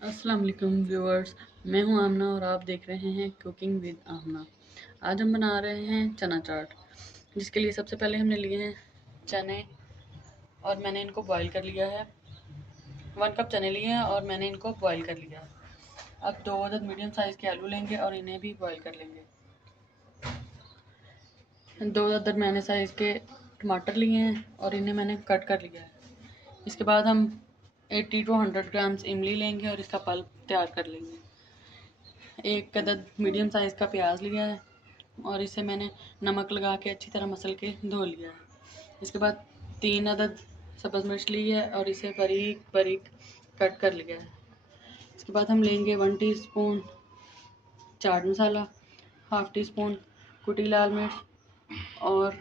अस्सलाम वालेकुम व्यूअर्स, मैं हूं आमना और आप देख रहे हैं कुकिंग विद आमना। आज हम बना रहे हैं चना चाट, जिसके लिए सबसे पहले हमने लिए हैं चने और मैंने इनको बॉईल कर लिया है। 1 कप चने लिए हैं और मैंने इनको बॉईल कर लिया है। अब 2 अदद मीडियम साइज़ के आलू लेंगे और इन्हें भी बॉईल कर लेंगे। 2 अदद मैंने साइज़ के टमाटर लिए हैं और इन्हें मैंने कट कर लिया है। इसके बाद हम 80 to 100 ग्राम्स इमली लेंगे और इसका पल्प तैयार कर लेंगे। 1 अदद मीडियम साइज़ का प्याज लिया है और इसे मैंने नमक लगा के अच्छी तरह मसल के धो लिया है। इसके बाद 3 अदद सब्ज़ मिर्च ली है और इसे बारीक बारीक कट कर लिया है। इसके बाद हम लेंगे 1 teaspoon chaat masala, half tea spoon कुटी लाल मिर्च और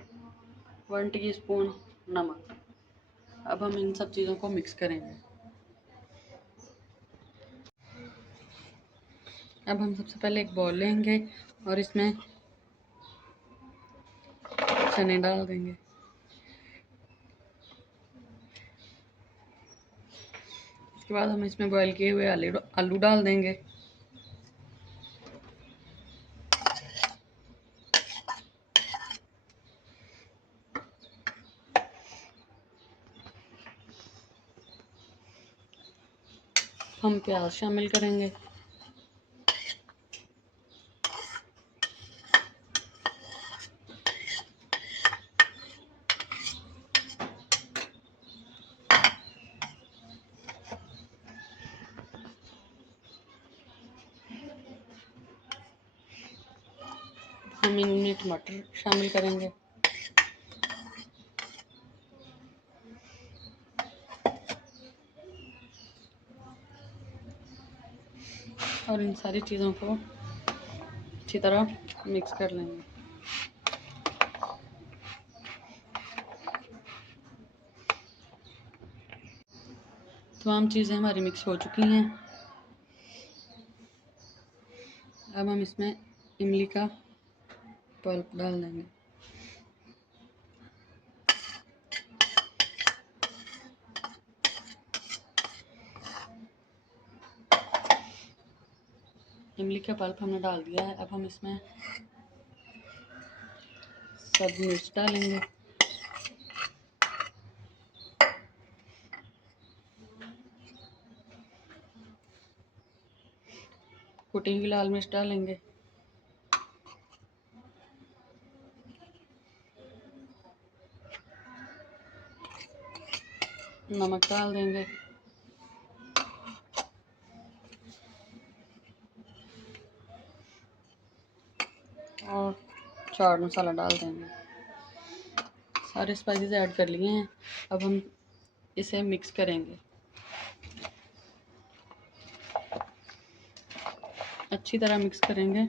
1 टीस्पून नमक। अब हम इन सब चीज़ों को मिक्स करेंगे। अब हम सबसे पहले एक बाउल लेंगे और इसमें चने डाल देंगे। इसके बाद हम इसमें बॉईल किए हुए आलू डाल देंगे। हम प्याज शामिल करेंगे। हम इनमें टमाटर शामिल करेंगे। और इन सारी चीज़ों को अच्छी तरह मिक्स कर लेंगे। तमाम चीज़ें हमारी मिक्स हो चुकी हैं। अब हम इसमें इमली का पल्प डाल देंगे। इमली का पल्प हमने डाल दिया है। अब हम इसमें सब्ज़ मिर्च डालेंगे। कुटी हुई लाल मिर्च डालेंगे। नमक डाल देंगे और चाट मसाला डाल देंगे। सारे स्पाइसेस ऐड कर लिए हैं। अब हम इसे मिक्स करेंगे। अच्छी तरह मिक्स करेंगे।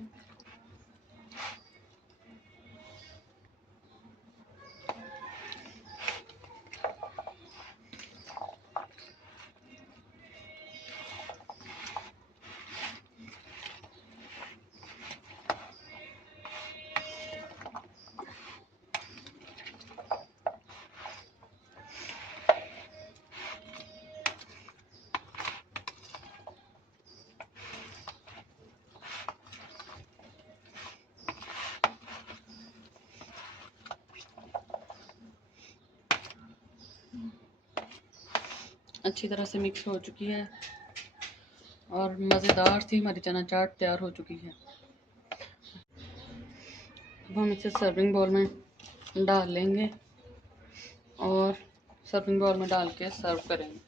अच्छी तरह से मिक्स हो चुकी है और मज़ेदार सी हमारी चना चाट तैयार हो चुकी है। अब हम इसे सर्विंग बाउल में डाल लेंगे और सर्विंग बाउल में डाल के सर्व करेंगे।